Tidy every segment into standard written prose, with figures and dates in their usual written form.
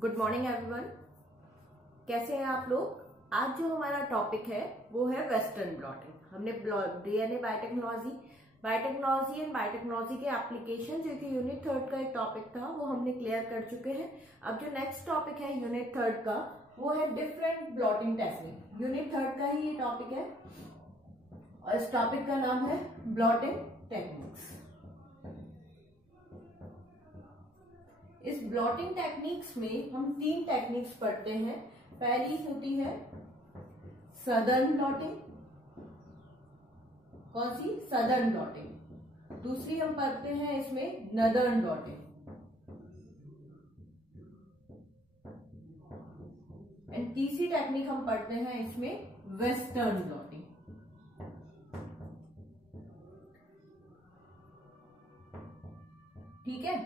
Good morning everyone. कैसे हैं आप लोग। आज जो हमारा टॉपिक है वो है वेस्टर्न ब्लॉटिंग। हमने डीएनए बायोटेक्नोलॉजी एंड बायोटेक्नोलॉजी के एप्लीकेशन जो कि यूनिट 3 का एक टॉपिक था वो हमने क्लियर कर चुके हैं। अब जो नेक्स्ट टॉपिक है यूनिट 3 का वो है डिफरेंट ब्लॉटिंग टेक्निक। यूनिट 3 का ही ये टॉपिक है और इस टॉपिक का नाम है ब्लॉटिंग टेक्निक्स। इस ब्लॉटिंग टेक्निक्स में हम 3 टेक्निक्स पढ़ते हैं। पहली होती है सदर्न ब्लॉटिंग। कौन सी? Southern blotting. दूसरी हम पढ़ते हैं इसमें नदर्न ब्लॉटिंग। एंड तीसरी टेक्निक हम पढ़ते हैं इसमें वेस्टर्न ब्लॉटिंग। ठीक है,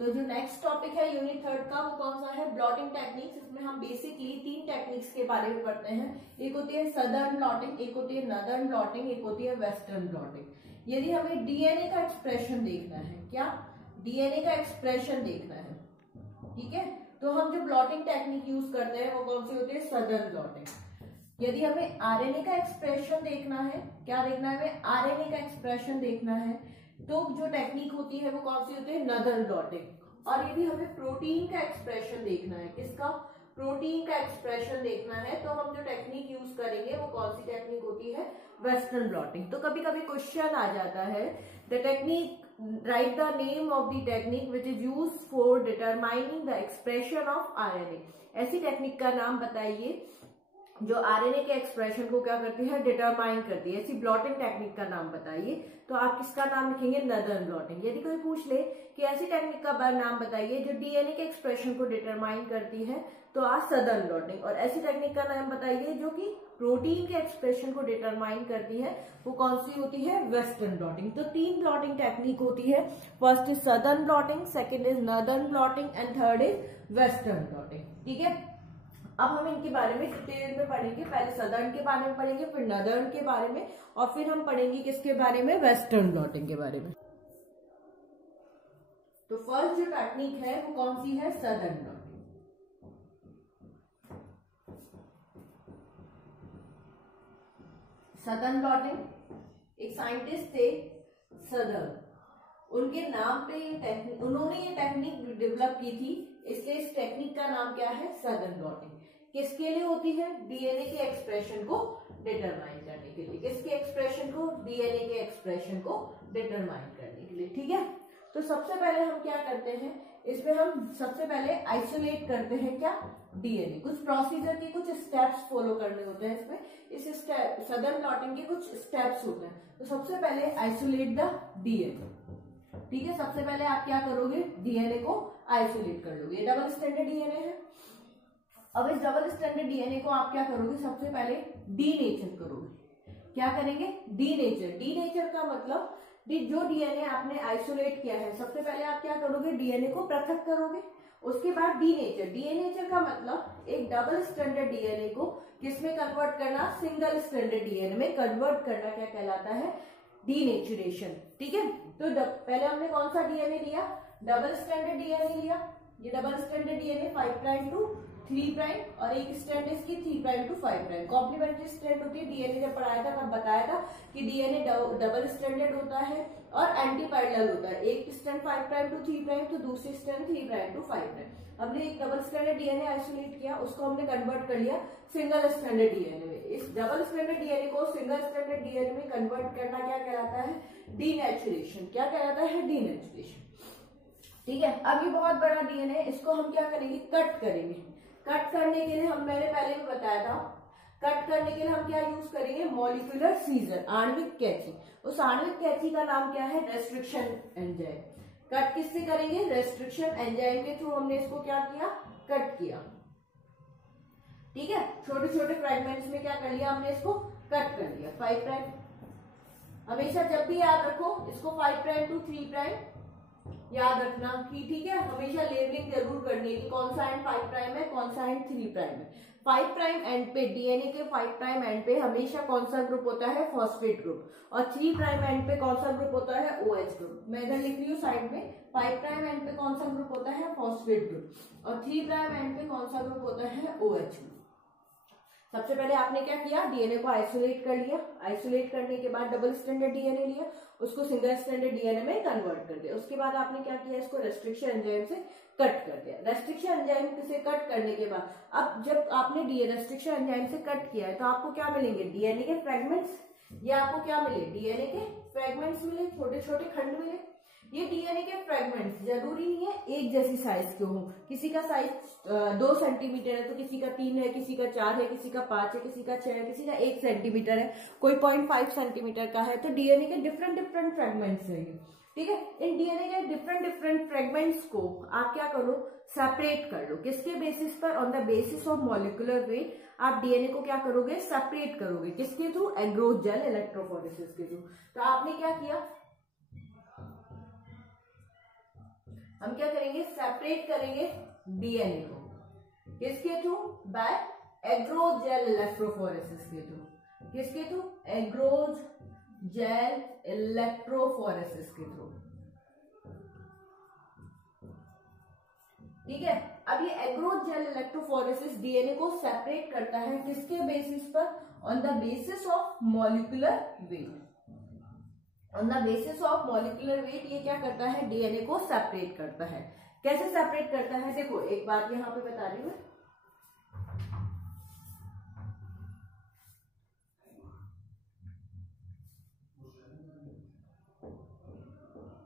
तो जो नेक्स्ट टॉपिक है यूनिट 3 का वो कौन सा है? Blotting techniques. इसमें हम बेसिकली 3 टेक्निक्स के बारे में पढ़ते हैं। एक होती है सदर्न ब्लॉटिंग, एक होती है नदर्न ब्लॉटिंग, एक होती है वेस्टर्न ब्लॉटिंग। यदि हमें डीएनए का एक्सप्रेशन देखना है, क्या डीएनए का एक्सप्रेशन देखना है, ठीक है, तो हम जो ब्लॉटिंग टेक्निक यूज करते हैं वो कौन सी होती है? Southern blotting. यदि हमें आरएनए का एक्सप्रेशन देखना है, क्या देखना है हमें? आरएनए का एक्सप्रेशन देखना है, तो जो टेक्निक होती है वो कौन सी होती है? Northern blotting. और यदि हमें प्रोटीन का एक्सप्रेशन देखना है, किसका? प्रोटीन का एक्सप्रेशन देखना है, तो हम जो टेक्निक यूज करेंगे वो कौन सी टेक्निक होती है? Western blotting. तो कभी कभी क्वेश्चन आ जाता है the technique, right the name of the technique which is use for determining the expression of RNA. ऐसी टेक्निक का नाम बताइए जो आरएनए के एक्सप्रेशन को क्या करती है? डिटरमाइन करती है। ऐसी ब्लॉटिंग टेक्निक का नाम बताइए, तो आप किसका नाम लिखेंगे? Northern blotting. यदि कोई पूछ ले कि ऐसी टेक्निक का नाम बताइए जो डीएनए के एक्सप्रेशन को डिटरमाइन करती है, तो आज सदर्न ब्लॉटिंग। और ऐसी टेक्निक का नाम बताइए जो कि प्रोटीन के एक्सप्रेशन को डिटरमाइन करती है, वो कौन सी होती है? Western blotting. तो 3 ब्लॉटिंग टेक्निक होती है। First is southern blotting, second is northern blotting and third is western blotting. ठीक है, अब हम इनके बारे में डिटेल में पढ़ेंगे। पहले सदर्न के बारे में पढ़ेंगे, फिर नदर्न के बारे में, और फिर हम पढ़ेंगे किसके बारे में? वेस्टर्न ब्लॉटिंग के बारे में। तो फर्स्ट जो टेक्निक है वो कौन सी है? Southern blotting. सदर्न ब्लॉटिंग, एक साइंटिस्ट थे सदर्न, उनके नाम पे ये टेक्निक, उन्होंने ये टेक्निक डेवलप की थी, इसलिए इस टेक्निक का नाम क्या है? Southern blotting. किसके लिए होती है? डीएनए के एक्सप्रेशन को डिटरमाइन करने के लिए। किसके एक्सप्रेशन को? डीएनए के एक्सप्रेशन को डिटरमाइन करने के लिए। ठीक है, तो सबसे पहले हम क्या करते हैं इसमें? हम सबसे पहले आइसोलेट करते हैं क्या? डीएनए। कुछ प्रोसीजर के कुछ स्टेप्स फॉलो करने होते हैं इसमें। इस सदर्न ब्लॉटिंग के कुछ स्टेप्स होते हैं। तो सबसे पहले आइसोलेट द डीएनए। ठीक है, सबसे पहले आप क्या करोगे? डीएनए को आइसोलेट कर लोगे। डबल स्ट्रैंडेड डीएनए है। अब इस डबल स्ट्रैंडेड डीएनए को आप क्या करोगे? सबसे पहले डीनेचर करोगे। क्या करेंगे? डीनेचर। डीनेचर का मतलब जो डीएनए आपने आइसोलेट किया है, सबसे पहले आप क्या करोगे? डीएनए को पृथक करोगे। उसके बाद डीनेचर। डीनेचर का मतलब एक डबल स्ट्रैंडेड डीएनए को किसमें कन्वर्ट करना? सिंगल स्ट्रैंडेड डीएनए में कन्वर्ट करना क्या कहलाता है? डीनेचुरेशन। ठीक है, तो पहले हमने कौन सा डीएनए लिया? डबल स्ट्रैंडेड डीएनए लिया। ये डबल स्ट्रैंडेड डीएनए 5' टू 3' और एक स्ट्रैंड इसकी 3' टू 5'। कॉम्प्लीमेंट्री स्ट्रैंड होती है। डीएनए जब पढ़ाया था तब बताया था कि डीएनए डबल स्ट्रैंडेड होता है और एंटी पैरेलल होता है। एक स्ट्रैंड 5' टू 3' तो दूसरी स्ट्रैंड 3' टू 5'। हमने एक डबल स्ट्रैंडेड डीएनए आइसोलेट किया, उसको हमने कन्वर्ट कर लिया सिंगल स्ट्रैंडेड डीएनए में। इस डबल स्ट्रैंडेड डीएनए को सिंगल स्ट्रैंडेड डीएनए में कन्वर्ट करना क्या कहलाता है? डीनेचुरेशन। क्या कहलाता है? डीनेचुरेशन। ठीक है, अब ये बहुत बड़ा डीएनए, इसको हम क्या करेंगे? कट करेंगे। कट करने के लिए मैंने पहले भी बताया था, कट करने के लिए हम क्या यूज करेंगे? मॉलिक्यूलर सीजर, आणविक कैंची। उस आणविक कैंची का नाम क्या है? Restriction enzyme. कट किससे करेंगे? रेस्ट्रिक्शन एंजाइम के थ्रू हमने इसको क्या किया? कट किया। ठीक है, छोटे छोटे फ्रेगमेंट्स में क्या कर लिया हमने? इसको कट कर लिया। 5'। हमेशा जब भी याद रखो इसको 5' टू 3' याद रखना कि ठीक है, हमेशा लेबलिंग जरूर करनी है कि कौन सा एंड 5' है, कौन सा एंड 3' है। 5 प्राइम एंड पे, डीएनए के 5 प्राइम एंड पे हमेशा कौन सा ग्रुप होता है, फॉस्फेट ग्रुप, और 3 प्राइम एंड पे कौन सा ग्रुप होता है, OH ग्रुप। मैं इधर लिख रही हूँ साइड में, 5 प्राइम एंड पे कौन सा ग्रुप होता है, फॉस्फेट ग्रुप, और 3 प्राइम एंड पे कौन सा ग्रुप होता है, OH ग्रुप। सबसे पहले आपने क्या किया, डीएनए को आइसोलेट कर लिया, आइसोलेट करने के बाद डबल स्ट्रैंडेड डीएनए लिया, उसको सिंगल स्ट्रैंडेड डीएनए में कन्वर्ट कर दिया। उसके बाद आपने क्या किया, इसको रेस्ट्रिक्शन एंजाइम से कट कर दिया। रेस्ट्रिक्शन एंजाइम से कट करने के बाद अब जब आपने रेस्ट्रिक्शन एंजाइम से कट किया है तो आपको क्या मिलेंगे, डीएनए के फ्रेगमेंट्स। ये आपको क्या मिले, डीएनए के फ्रेगमेंट्स मिले, छोटे छोटे खंड मिले। ये डीएनए के फ्रेगमेंट्स जरूरी नहीं है एक जैसी साइज के हो, किसी का साइज 2 सेंटीमीटर है तो किसी का 3 है, किसी का 4 है, किसी का 5 है, किसी का 6 है, किसी का 1 सेंटीमीटर है, कोई 0.5 सेंटीमीटर का है। तो डीएनए के डिफरेंट डिफरेंट फ्रेगमेंट्स है, ठीक है। इन डीएनए के डिफरेंट डिफरेंट फ्रेगमेंट्स को आप क्या करो, सेपरेट कर लो। किसके बेसिस पर, on the basis of molecular weight आप डीएनए को क्या करोगे, सेपरेट करोगे। किसके थ्रू, एग्रोथ जेल इलेक्ट्रोफोरेसिस के थ्रू। तो आपने क्या किया, हम क्या करेंगे, सेपरेट करेंगे डीएनए को। किसके थ्रू, बाय एग्रोथ जेल इलेक्ट्रोफोरेसिस के थ्रू। किसके थ्रू, एग्रोथ जेल इलेक्ट्रोफोरेसिस के थ्रू, ठीक है। अब ये एग्रोथ जेल इलेक्ट्रोफोरेसिस डीएनए को सेपरेट करता है किसके बेसिस पर, on the basis of molecular weight. On the basis of molecular weight ये क्या करता है, डीएनए को सेपरेट करता है। कैसे सेपरेट करता है, देखो एक बात यहां पे बता रही हूं,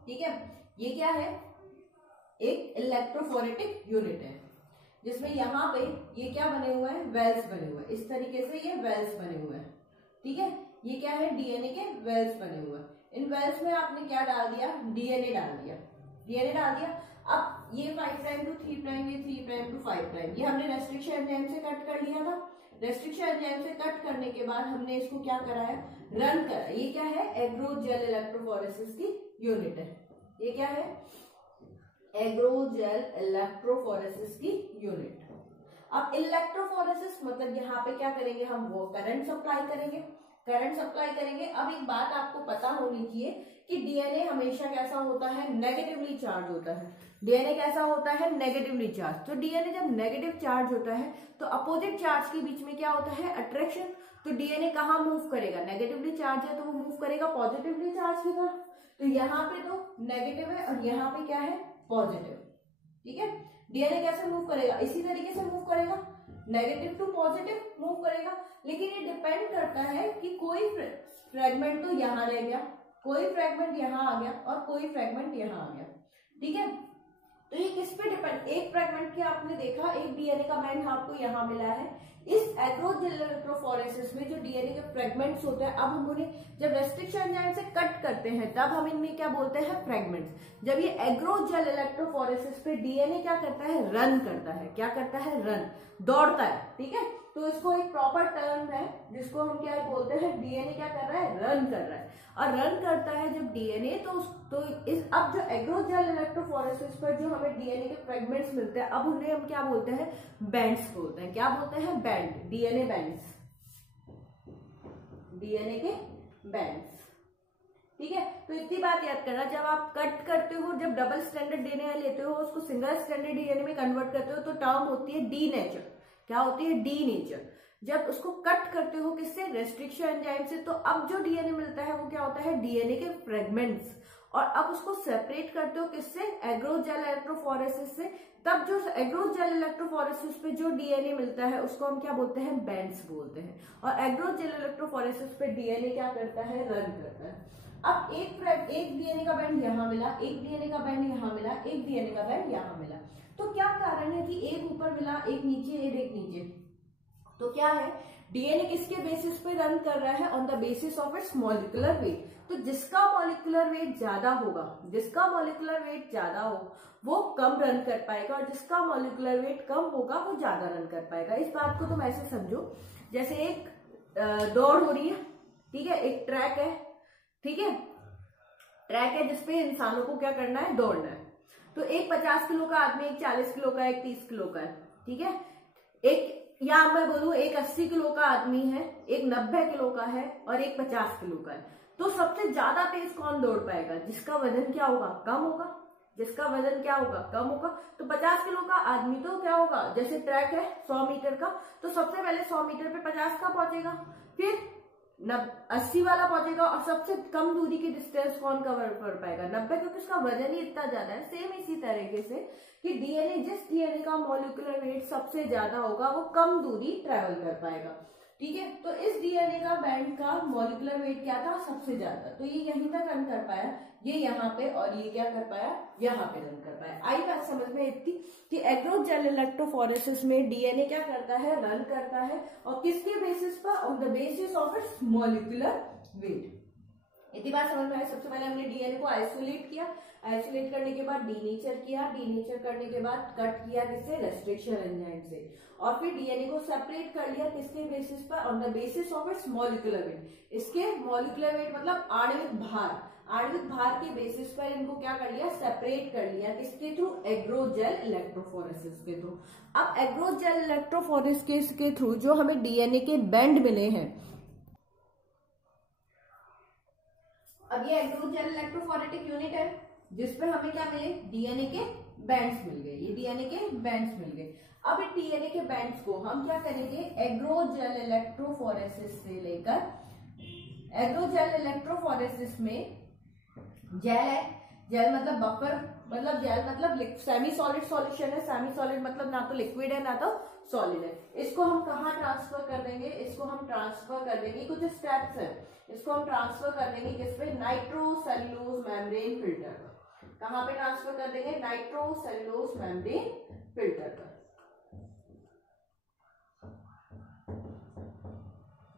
ठीक है। ये क्या है, एक इलेक्ट्रोफोरेटिक यूनिट है जिसमें यहाँ पे ये क्या बने हुए हैं, वेल्स बने हुए हैं। इस तरीके से ये वेल्स बने हुए हैं, ठीक है। ये क्या है, डीएनए के वेल्स बने हुए हैं। इन वेल्स में आपने क्या डाल दिया, डीएनए डाल दिया, डीएनए डाल दिया। अब ये 5 प्राइम टू 3 प्राइम, ये 3 प्राइम टू 5 प्राइम, ये हमने रेस्ट्रिक्शन एंजाइम से कट कर लिया था। रेस्ट्रिक्शन एंजाइम से कट करने के बाद हमने इसको क्या कराया, रन करा। ये क्या है, एग्रोथ जेल इलेक्ट्रोफोरेसिस की यूनिट है। ये क्या है, एग्रोथ जेल इलेक्ट्रोफोरेसिस की यूनिट। अब इलेक्ट्रोफोरेसिस मतलब यहाँ पे क्या करेंगे, हम वो करंट सप्लाई करेंगे, करंट सप्लाई करेंगे। अब एक बात आपको पता होनी चाहिए कि डीएनए हमेशा कैसा होता है, नेगेटिवली चार्ज होता है। डीएनए कैसा होता है, नेगेटिवली चार्ज। तो डीएनए जब नेगेटिव चार्ज होता है तो अपोजिट चार्ज के बीच में क्या होता है, अट्रैक्शन। तो डीएनए कहाँ मूव करेगा, नेगेटिवली चार्ज है तो वो मूव करेगा पॉजिटिवली चार्ज की तरफ। तो यहाँ पे तो नेगेटिव है और यहाँ पे क्या है, पॉजिटिव, ठीक है। डीएनए कैसे मूव करेगा, इसी तरीके से मूव करेगा, नेगेटिव टू पॉजिटिव मूव करेगा। लेकिन ये डिपेंड करता है कि कोई फ्रेगमेंट तो यहाँ रह गया, कोई फ्रेगमेंट यहाँ आ गया और कोई फ्रेगमेंट यहाँ आ गया, ठीक है। तो ये किस पे डिपेंड, एक फ्रेगमेंट के आपने देखा, एक डीएनए का बैंड आपको यहाँ मिला है। इस एग्रोथ जेल इलेक्ट्रोफोरेसिस में जो डीएनए के फ्रेगमेंट्स होते हैं, अब हम उन्हें जब रेस्ट्रिक्शन एंजाइम से कट करते हैं तब हम इनमें क्या बोलते हैं, फ्रेगमेंट्स। जब ये एग्रोथ जेल इलेक्ट्रोफोरेसिस पे डीएनए क्या करता है, रन करता है। क्या करता है, रन, दौड़ता है, ठीक है। तो इसको एक प्रॉपर टर्म है जिसको हम क्या बोलते हैं, डीएनए क्या कर रहा है, रन कर रहा है। और रन करता है जब डीएनए, तो इस अब जो एग्रोथ जेल इलेक्ट्रोफोरेसिस पर जो हमें डीएनए के फ्रेगमेंट्स मिलते हैं, अब उन्हें हम क्या बोलते हैं, बैंड्स बोलते हैं। क्या बोलते हैं, बैंड, डीएनए बैंड्स, डीएनए के बैंड्स, ठीक है। तो इतनी बात याद करना, जब आप कट करते हो, जब डबल स्टैंडर्ड डीएनए लेते हो, उसको सिंगल स्टैंडर्ड डीएनए में कन्वर्ट करते हो तो टर्म होती है डी नेचर। क्या होती है, डी नेचर। जब उसको कट करते हो किससे, रेस्ट्रिक्शन एंजाइम से, तो अब जो डीएनए मिलता है वो क्या होता है, डीएनए के फ्रेगमेंट्स। और अब उसको सेपरेट करते हो किससे, एग्रोथ जेल इलेक्ट्रोफोरेसिस से। तब जो एग्रोथ जेल इलेक्ट्रोफोरेसिस पे जो डीएनए मिलता है उसको हम क्या बोलते हैं, बैंड्स बोलते हैं। और एग्रोथ जेल इलेक्ट्रोफोरेसिस पे डीएनए क्या करता है, रन करता है। अब एक डीएनए का बैंड यहाँ मिला, एक डीएनए का बैंड यहाँ मिला, एक डीएनए का बैंड यहाँ मिला। तो क्या कारण है कि एक ऊपर मिला, एक नीचे, एक नीचे। तो क्या है, डीएनए किसके बेसिस पे रन कर रहा है, on the basis of its molecular weight. तो जिसका मॉलिक्यूलर वेट ज्यादा होगा, जिसका मॉलिक्यूलर वेट ज्यादा हो वो कम रन कर पाएगा, और जिसका मॉलिक्यूलर वेट कम होगा वो ज्यादा रन कर पाएगा। इस बात को तुम ऐसे समझो, जैसे एक दौड़ हो रही है, ठीक है, एक ट्रैक है, ठीक है, ट्रैक है जिसपे इंसानों को क्या करना है, दौड़ना है। तो एक 50 किलो का आदमी, एक 40 किलो का, एक 30 किलो का है, ठीक है। एक या मैं बोलूं एक 80 किलो का आदमी है, एक 90 किलो का है और एक 50 किलो का है, तो सबसे ज्यादा तेज कौन दौड़ पाएगा? जिसका वजन क्या होगा? कम होगा। जिसका वजन क्या होगा? कम होगा। तो 50 किलो का आदमी तो क्या होगा, जैसे ट्रैक है 100 मीटर का, तो सबसे पहले 100 मीटर पे 50 का पहुंचेगा, फिर 80 वाला पहुंचेगा, और सबसे कम दूरी की डिस्टेंस कौन कवर कर पाएगा? 90, क्योंकि उसका वजन ही इतना ज्यादा है। सेम इसी तरीके से कि डीएनए, जिस डीएनए का मॉलिक्यूलर वेट सबसे ज्यादा होगा वो कम दूरी ट्रेवल कर पाएगा। ठीक है, तो इस डीएनए का बैंड का मॉलिक्यूलर वेट क्या था? सबसे ज्यादा। तो ये यहीं तक रन कर पाया, ये यहाँ पे, और ये क्या कर पाया? यहाँ पे रन कर पाया। आई बात समझ में इतनी कि एग्रोजेल इलेक्ट्रोफोरेसिस में डीएनए क्या करता है? रन करता है, और किसके बेसिस पर? On the basis of its molecular weight. इतनी बात समझ में आई। सबसे पहले हमने डीएनए को आइसोलेट किया, आइसोलेट करने के बाद डीनेचर किया, डीनेचर करने के बाद कट किया किससे? रेस्ट्रिक्शन एंजाइम से, और फिर डीएनए को सेपरेट कर लिया किसके बेसिस पर? On the basis of its molecular weight. इसके मॉलिक्यूलर वेट मतलब आणविक भार, आणविक भार के बेसिस पर इनको क्या कर लिया? सेपरेट कर लिया किसके थ्रू? एग्रोजेल इलेक्ट्रोफोरेसिस के थ्रू। अब एग्रोजेल इलेक्ट्रोफोरेसिस के थ्रू जो हमें डीएनए के बैंड मिले हैं, अब ये एग्रोजेल इलेक्ट्रोफोरेटिक यूनिट है जिसपे हमें क्या मिले? डीएनए के बैंड्स मिल गए। ये डीएनए के बैंड्स मिल गए। अब इन डीएनए के बैंड्स को हम क्या करेंगे? एग्रोजेल इलेक्ट्रोफोरेसिस से लेकर, एग्रोजेल इलेक्ट्रोफोरेसिस में जेल है, जेल मतलब बफर, मतलब जेल मतलब सेमी सॉलिड सॉल्यूशन है, सेमी सॉलिड मतलब ना तो लिक्विड है ना तो सॉलिड है। इसको हम कहाँ ट्रांसफर कर देंगे? इसको हम ट्रांसफर कर देंगे, कुछ स्टेप्स है, इसको हम ट्रांसफर कर देंगे किस पे? नाइट्रोसेल्यूलोज मेम्ब्रेन फिल्टर पर। कहाँ पे ट्रांसफर कर देंगे? नाइट्रोसेल्यूलोज मेम्ब्रेन फिल्टर पर।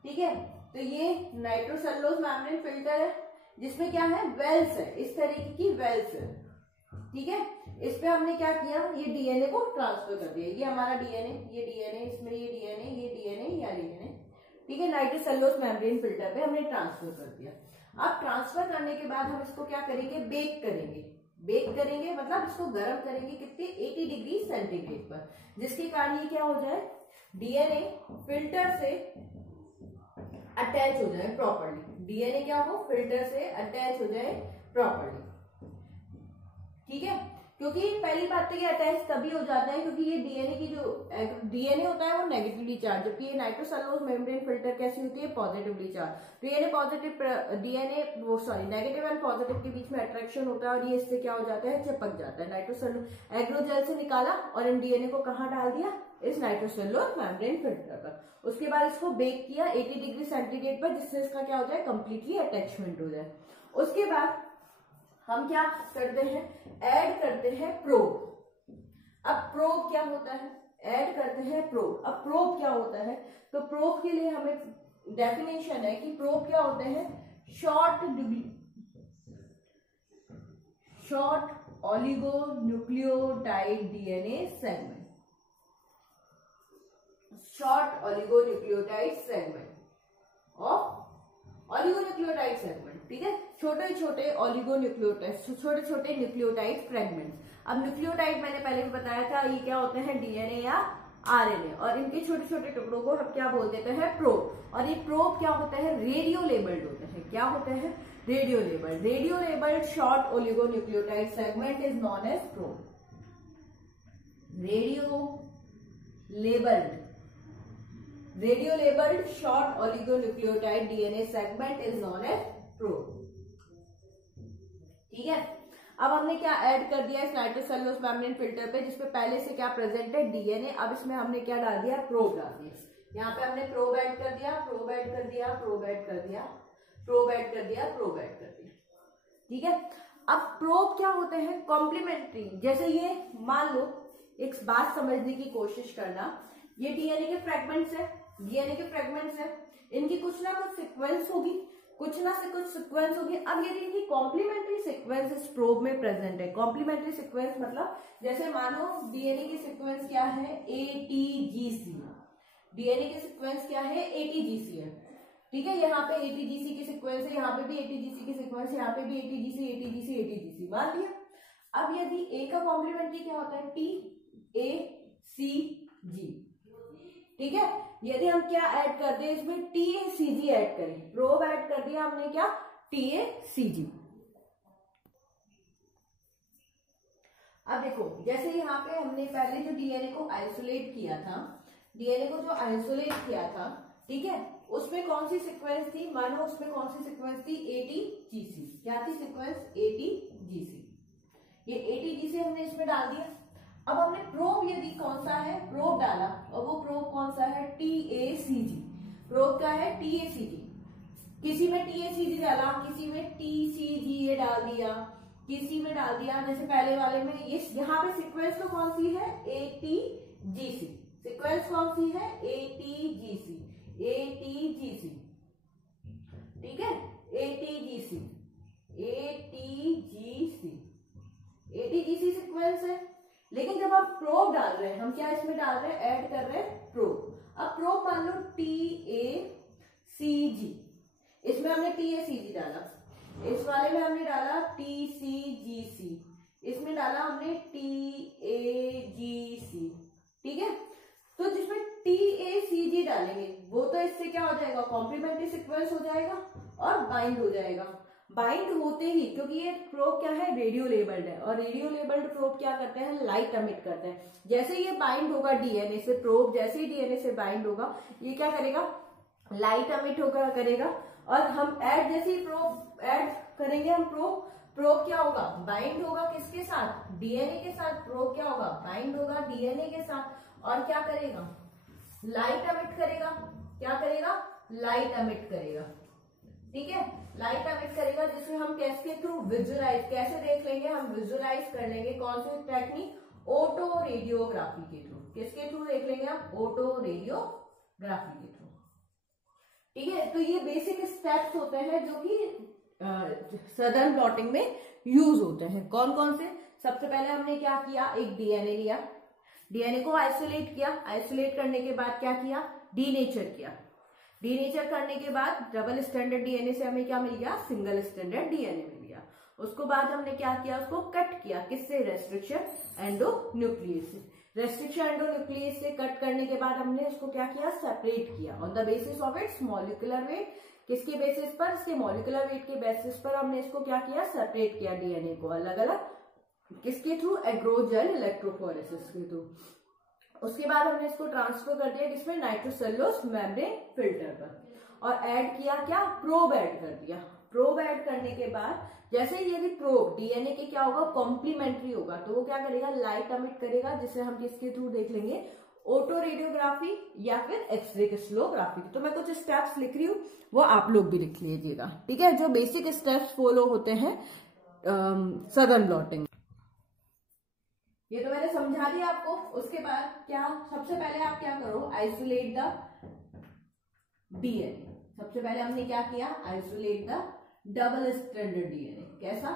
ठीक है, तो ये नाइट्रोसेल्यूलोज मेम्ब्रेन फिल्टर है जिसमें क्या है? वेल्स है, इस तरीके की वेल्स है। ठीक है, इस पे हमने क्या किया? ये डीएनए को ट्रांसफर कर दिया। ये हमारा डीएनए, ये डीएनए, इसमें ये डीएनए, ये डीएनए, या डीएनए। ठीक है, नाइट्रोसेल्यूलोज मेम्ब्रेन फिल्टर पे हमने ट्रांसफर कर दिया। अब ट्रांसफर करने के बाद हम इसको क्या करेंगे? बेक करेंगे। बेक करेंगे मतलब इसको गर्म करेंगे कितने? 80 डिग्री सेंटीग्रेड पर, जिसके कारण ये क्या हो जाए? डीएनए फिल्टर से अटैच हो जाए प्रॉपर्ली। डीएनए क्या हो? फिल्टर से अटैच हो जाए प्रॉपर्ली। ठीक है, क्योंकि पहली बात तो ये अटैच तभी हो जाता है क्योंकि ये डीएनए की जो डीएनए होता है वो नेगेटिवली चार्ज, जबकि ये नाइट्रोसेल्यूलोज मेम्ब्रेन फिल्टर कैसी होती है? Positively charge. DNA positive, DNA वो सॉरी नेगेटिव एंड पॉजिटिव के बीच में अट्रैक्शन होता है और ये इससे क्या हो जाता है? चिपक जाता है। नाइट्रोसेल्यूलोज एग्रोजेल से निकाला और इन डीएनए को कहाँ डाल दिया? इस नाइट्रोसेल्यूलोज मेम्ब्रेन फिल्टर पर। उसके बाद इसको बेक किया 80 डिग्री सेंटीग्रेड पर, जिससे इसका क्या हो जाए? कंप्लीटली अटैचमेंट हो जाए। उसके बाद हम क्या करते हैं? ऐड करते हैं प्रोब। अब प्रोब क्या होता है? ऐड करते हैं प्रोब। अब प्रोब क्या होता है? तो प्रोब के लिए हमें डेफिनेशन है कि प्रोब क्या होते हैं? Short oligonucleotide DNA segment. Short oligonucleotide segment of oligonucleotide segment. ठीक है, छोटे छोटे ओलिगोन्यूक्लियोटाइड, छोटे छोटे न्यूक्लियोटाइड फ्रेगमेंट्स। अब न्यूक्लियोटाइड मैंने पहले भी बताया था, ये क्या होते हैं? डीएनए या आरएनए, और इनके छोटे छोटे टुकड़ों को हम क्या बोल देते हैं? प्रोब। और ये प्रोब क्या होते हैं? रेडियो लेबल्ड होते हैं। क्या होते हैं? Radio labelled. Radio labelled short oligonucleotide segment is known as probe. Radio labelled short oligonucleotide DNA segment is known as probe. ठीक है, अब हमने क्या ऐड कर दिया इस नाइट्रोसेल्यूलोज मेम्ब्रेन फिल्टर पे, जिसपे पहले से क्या प्रेजेंट है? डीएनए। अब इसमें हमने क्या डाल दिया? प्रोब डाल दिया। यहाँ पे हमने प्रोब ऐड कर दिया, प्रोब ऐड कर दिया, प्रोब ऐड कर दिया, प्रोब ऐड कर दिया, प्रोब ऐड कर दिया। ठीक है, अब प्रोब क्या होते हैं? कॉम्प्लीमेंट्री। जैसे ये मान लो, एक बात समझने की कोशिश करना, ये डीएनए के फ्रेगमेंट्स है, डीएनए के फ्रेगमेंट्स है, इनकी कुछ ना कुछ सीक्वेंस होगी, कुछ ना से कुछ सीक्वेंस होगी। अब यदि इनकी कॉम्प्लीमेंट्री सीक्वेंस इस प्रोब में प्रेजेंट है, कॉम्प्लीमेंट्री सीक्वेंस मतलब जैसे मानो डीएनए की सीक्वेंस क्या है? एटीजीसी। डीएनए की सीक्वेंस क्या है? एटीजीसी है। ठीक है, यहाँ पे एटीजीसी की सीक्वेंस है, यहाँ पे भी एटीजीसी की सीक्वेंस है, यहाँ पे भी एटीजीसी एटीजीसी एटीजीसी, मान लिया। अब यदि ए का कॉम्प्लीमेंट्री क्या होता है? टी ए सी जी। ठीक है। यदि हम क्या ऐड कर दें इसमें, TACG ऐड करें, प्रोब ऐड कर दिया हमने क्या, TACG। अब देखो जैसे यहाँ पे हमने पहले जो डीएनए को आइसोलेट किया था, डीएनए को जो आइसोलेट किया था, ठीक है, उसमें कौन सी सीक्वेंस थी, मानो उसमें कौन सी सीक्वेंस थी, ATGC। क्या थी सीक्वेंस, ATGC। ये ATGC हमने इसमें डाल दिया। अब हमने प्रोब यदि कौन सा है, प्रोब डाला, और वो प्रोब कौन सा है, TACG। प्रोब क्या है, TACG। किसी में TACG डाला, किसी में TCGA डाल दिया, किसी में डाल दिया, जैसे पहले वाले में ये यहाँ पे सीक्वेंस तो कौन सी है, ATGC। सीक्वेंस कौन सी है, ATGC, ATGC, ठीक है, ATGC, ATGC, ATGC सीक्वेंस है। लेकिन जब आप प्रोब डाल रहे हैं, हम क्या इसमें डाल रहे हैं, ऐड कर रहे हैं प्रोब। अब प्रोब मान लो TACG, इसमें हमने TACG डाला, इस वाले में हमने डाला TCGC, इसमें डाला हमने TAGC, ठीक है। तो जिसमें TACG डालेंगे वो तो इससे क्या हो जाएगा, कॉम्प्लीमेंट्री सीक्वेंस हो जाएगा और बाइंड हो जाएगा। बाइंड होते ही, क्योंकि ये प्रोब क्या है, रेडियो लेबल्ड है, और रेडियो लेबल्ड प्रोब क्या करते हैं, लाइट एमिट करते हैं। जैसे ये बाइंड होगा डीएनए से, प्रोब जैसे ही डीएनए से बाइंड होगा, ये क्या करेगा, लाइट एमिट होगा करेगा। और हम ऐड जैसे ही प्रोब ऐड करेंगे, हम प्रोब क्या होगा, बाइंड होगा किसके साथ, डीएनए के साथ। प्रोब क्या होगा, बाइंड होगा डीएनए के साथ, और क्या करेगा, लाइट एमिट करेगा। क्या करेगा, लाइट एमिट करेगा, ठीक है, लाइट एमिट करेगा, जिसमें हम किसके थ्रू, विजुअलाइज, कैसे देख लेंगे, हम विजुअलाइज कर लेंगे, कौन सी टेक्निक, ऑटो रेडियोग्राफी के थ्रू। किसके थ्रू देख लेंगे हम, ऑटो रेडियोग्राफी के थ्रू, ठीक है। तो ये बेसिक स्टेप्स होते हैं जो कि सदर्न ब्लॉटिंग में यूज होते हैं। कौन कौन से, सबसे पहले हमने क्या किया, एक डीएनए लिया, डीएनए को आइसोलेट किया, आइसोलेट करने के बाद क्या किया, डीनेचर किया, डीनेचर करने के बाद डबल स्टैंडर्ड डीएनए से हमें क्या मिल गया, सिंगल स्टैंडर्ड डीएनए मिल गया। उसको बाद हमने क्या किया, उसको कट किया, किससे, रेस्ट्रिक्शन एंडोन्यूक्लियस से। रेस्ट्रिक्शन एंडोन्यूक्लियस से कट करने के बाद हमने उसको क्या किया, सेपरेट किया on the basis of its molecular weight. किसके बेसिस पर, इसके मॉलिक्यूलर वेट के बेसिस पर हमने इसको क्या किया, सेपरेट किया डीएनए को अलग अलग, किसके थ्रू, एग्रोजेल इलेक्ट्रोफोरेसिस के थ्रू। उसके बाद हमने इसको ट्रांसफर कर दिया किसमें, नाइट्रोसेलुलोज मेम्ब्रेन फिल्टर पर, और ऐड किया क्या, प्रोब ऐड कर दिया। प्रोब ऐड करने के बाद जैसे यदि प्रोब डीएनए के क्या होगा, कॉम्प्लीमेंट्री होगा, तो वो क्या करेगा, लाइट एमिट करेगा, जिसे हम किसके थ्रू देख लेंगे, ऑटो रेडियोग्राफी या फिर एक्सरे क्रिस्टलोग्राफी। तो मैं कुछ स्टेप्स लिख रही हूँ, वो आप लोग भी लिख लीजिएगा, ठीक है, जो बेसिक स्टेप्स फॉलो होते हैं सदर्न ब्लॉटिंग। ये तो मैंने समझा दिया आपको। उसके बाद क्या, सबसे पहले आप क्या करो, आइसोलेट द डीएनए। सबसे पहले हमने क्या किया, isolate the double standard DNA. कैसा,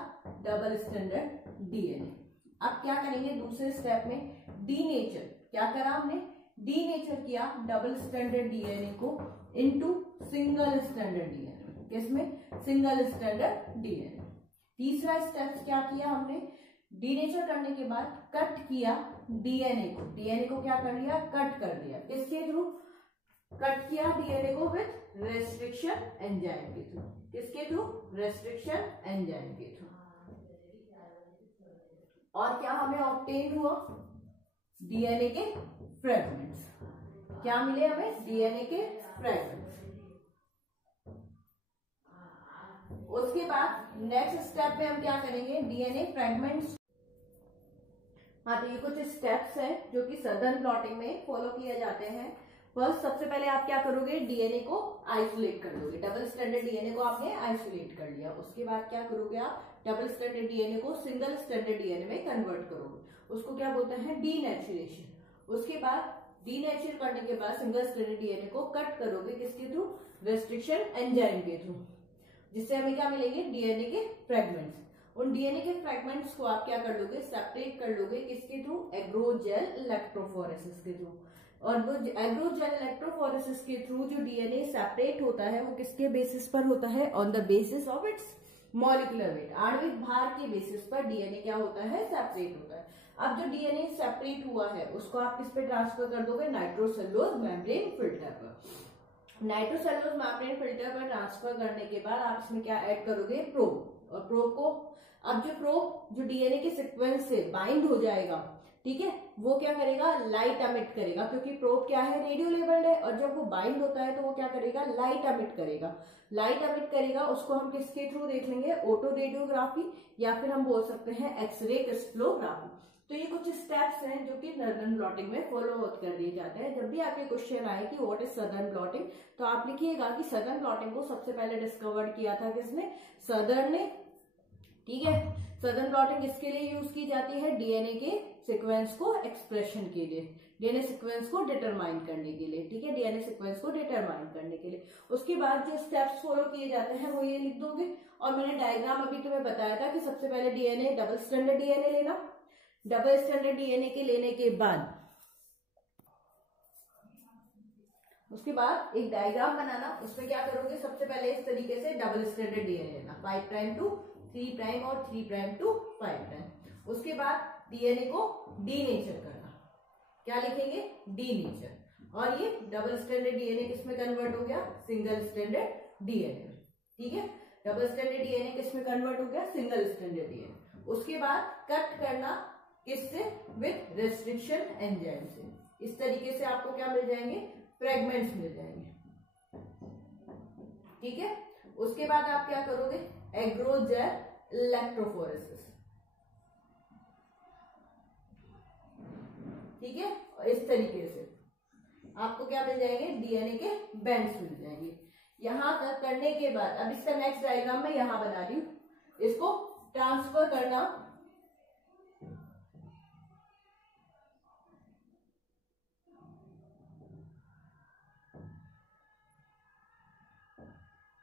डबल स्टैंडर्ड डीएनए। अब क्या करेंगे दूसरे स्टेप में, डीनेचर। क्या करा हमने, डीनेचर किया डबल स्टैंडर्ड डीएनए को इनटू सिंगल स्टैंडर्ड डीएनए। किसमें, सिंगल स्टैंडर्ड डीएनए। तीसरा स्टेप क्या किया हमने, डीनेचर करने के बाद कट किया डीएनए को। डीएनए को क्या कर लिया, कट कर दिया, किसके थ्रू, कट किया डीएनए को विथ रेस्ट्रिक्शन एंजाइम के थ्रू। किसके थ्रू, रेस्ट्रिक्शन एंजाइम के थ्रू। और क्या हमें ऑब्टेन हुआ, डीएनए के फ्रेगमेंट्स। क्या मिले हमें, डीएनए के फ्रेगमेंट्स। उसके बाद नेक्स्ट स्टेप में हम क्या करेंगे, डीएनए फ्रेगमेंट्स। हाँ, तो ये कुछ स्टेप्स हैं जो कि सदर्न ब्लॉटिंग में फॉलो किए जाते हैं। फर्स्ट, सबसे पहले आप क्या करोगे, डीएनए को आइसोलेट कर दोगे। डबल स्टैंडर्ड डीएनए को आपने आइसोलेट कर लिया। उसके बाद क्या करोगे आप, डबल स्टैंडर्ड डीएनए को सिंगल स्टैंडर्ड डीएनए में कन्वर्ट करोगे। उसको क्या बोलते हैं, डीनेचुरेशन। उसके बाद डीनेचर करने के बाद सिंगल स्टैंडर्ड डीएनए को कट करोगे, किसके थ्रू, रेस्ट्रिक्शन एंजाइम के थ्रू, जिससे हमें क्या मिलेंगे, डीएनए के फ्रेगमेंट्स। उन डीएनए के फ्रेगमेंट्स को आप क्या कर लोगे, सेपरेट कर लोगे, किसके थ्रू, एग्रोजेल इलेक्ट्रोफोरेसिस के थ्रू। और वो एग्रोजेल इलेक्ट्रोफोरेसिस के थ्रू जो डीएनए सेपरेट होता है वो किसके बेसिस पर होता है, on the basis of its molecular weight. आणविक भार के बेसिस पर डीएनए क्या होता है, सेपरेट होता है। अब जो डीएनए सेपरेट हुआ है उसको आप किस पे ट्रांसफर कर दोगे, नाइट्रोसेलुलोज मेम्ब्रेन फिल्टर पर। नाइट्रोसेलुलोज मेम्ब्रेन फिल्टर पर ट्रांसफर करने के बाद आप इसमें क्या ऐड करोगे, प्रोब। और प्रोब को, अब जो प्रोब जो डीएनए के सीक्वेंस से बाइंड हो जाएगा, ठीक है, वो क्या करेगा, लाइट एमिट करेगा, क्योंकि प्रोब क्या है, रेडियो लेबल्ड है, और जब वो बाइंड होता है तो वो क्या करेगा, लाइट एमिट करेगा। लाइट एमिट करेगा, उसको हम किसके थ्रू देख लेंगे, ऑटो रेडियोग्राफी, या फिर हम बोल सकते हैं एक्सरे क्रिस्टलोग्राफी। तो ये कुछ स्टेप्स हैं जो कि सदर्न ब्लॉटिंग में फॉलो कर दिए जाते हैं। जब भी आपके क्वेश्चन आए कि व्हाट इज सदर्न ब्लॉटिंग, तो आप लिखिएगा कि सदर्न ब्लॉटिंग को सबसे पहले डिस्कवर किया था किसने, सदर्न ने, ठीक है। सदर्न ब्लॉटिंग किसके लिए यूज की जाती है, डीएनए के सीक्वेंस को एक्सप्रेशन के लिए, डीएनए सीक्वेंस को डिटरमाइन करने के लिए, ठीक है, डीएनए सीक्वेंस को डिटरमाइन करने के लिए। उसके बाद जो स्टेप्स फॉलो किए जाते हैं वो ये लिख दोगे। और मैंने डायग्राम अभी तुम्हें बताया था कि सबसे पहले डीएनए, डबल स्टैंडर्ड डीएनए लेना, डबल स्टैंडर्ड डीएनए के लेने के बाद उसके बाद एक डायग्राम बनाना, उसमें क्या करोगे, सबसे पहले इस तरीके से डबल स्टैंडर्ड डीएनए लेना, 5 प्राइम टू 3 प्राइम और 3 प्राइम टू 5 प्राइम। उसके बाद डीएनए को डीनेचर करना, क्या लिखेंगे, डीनेचर। और ये डबल स्टैंडर्ड डीएनए किसमें कन्वर्ट हो गया, सिंगल स्टैंडर्ड डीएनए, ठीक है। डबल स्टैंडर्ड डीएनए किसमें कन्वर्ट हो गया, सिंगल स्टैंडर्ड डीएनए। उसके बाद कट करना किससे, विथ रेस्ट्रिक्शन एंजाइम से। इस तरीके से आपको क्या मिल जाएंगे, फ्रेगमेंट्स मिल जाएंगे, ठीक है। उसके बाद आप क्या करोगे, एग्रोजेल इलेक्ट्रोफोरेसिस, ठीक है। और इस तरीके से आपको क्या मिल जाएंगे, डीएनए के बैंड्स मिल जाएंगे। यहां तक करने के बाद अब इसका नेक्स्ट डायग्राम मैं यहां बना रही हूं, इसको ट्रांसफर करना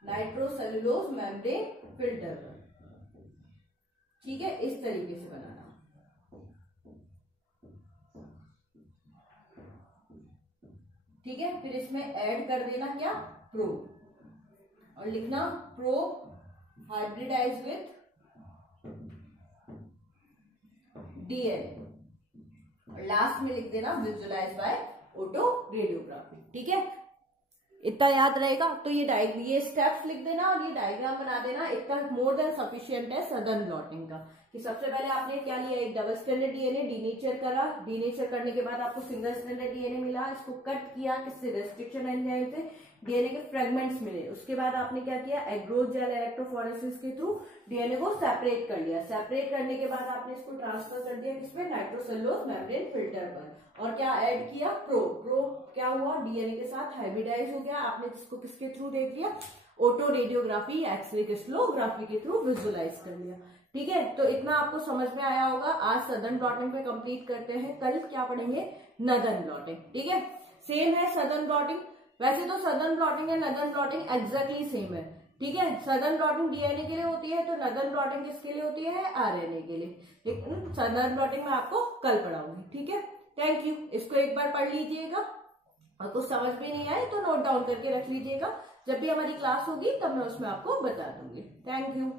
नाइट्रोसेलुलोज मेम्ब्रेन फिल्टर पर, ठीक है, इस तरीके से बनाना, ठीक है। फिर इसमें ऐड कर देना क्या, प्रोब, और लिखना प्रोब हाइब्रिडाइज विथ डीएनए, और लास्ट में लिख देना विजुअलाइज बाय ऑटो रेडियोग्राफी, ठीक है। इतना याद रहेगा। तो ये स्टेप्स लिख देना और ये डायग्राम बना देना, इतना मोर देन सफिशिएंट है सदर्न ब्लॉटिंग का। कि सबसे पहले आपने क्या लिया, एक डबल स्टैंडर्ड डीएनए, डीनेचर करा, डीनेचर करने के बाद आपको सिंगल स्टैंडर्ड डीएनए मिला, इसको कट किया किससे, रेस्ट्रिक्शन एंजाइम से, डीएनए के फ्रेगमेंट्स मिले। उसके बाद आपने क्या किया, एग्रोजेल इलेक्ट्रोफोरेसिस के थ्रू डीएनए को सेपरेट कर लिया। सेपरेट करने के बाद आपने इसको ट्रांसफर कर दिया किसमें, नाइट्रोसेलुलोज मेम्ब्रेन फिल्टर पर। और क्या ऐड किया, प्रोब। प्रोब क्या हुआ, डीएनए के साथ हाइब्रिडाइज हो गया। आपने इसको किसके थ्रू देख लिया, ऑटो रेडियोग्राफी, एक्सरे क्रिस्टलोग्राफी के थ्रू विजुअलाइज कर लिया, ठीक है। तो इतना आपको समझ में आया होगा। आज सदर्न ब्लॉटिंग पे कंप्लीट करते हैं, कल क्या पढ़ेंगे, नदर्न ब्लॉटिंग, ठीक है। सेम है सदर्न ब्लॉटिंग, वैसे तो सदर्न ब्लॉटिंग है नदर्न ब्लॉटिंग एग्जैक्टली सेम है, ठीक है। सदर्न ब्लॉटिंग डीएनए के लिए होती है, तो नदर्न ब्लॉटिंग किसके लिए होती है, आरएनए के लिए। लेकिन सदर्न ब्लॉटिंग में आपको कल पढ़ाऊंगी, ठीक है। Thank you. इसको एक बार पढ़ लीजिएगा और कुछ समझ में नहीं आए तो नोट डाउन करके रख लीजिएगा। जब भी हमारी क्लास होगी तब मैं उसमें आपको बता दूंगी। Thank you.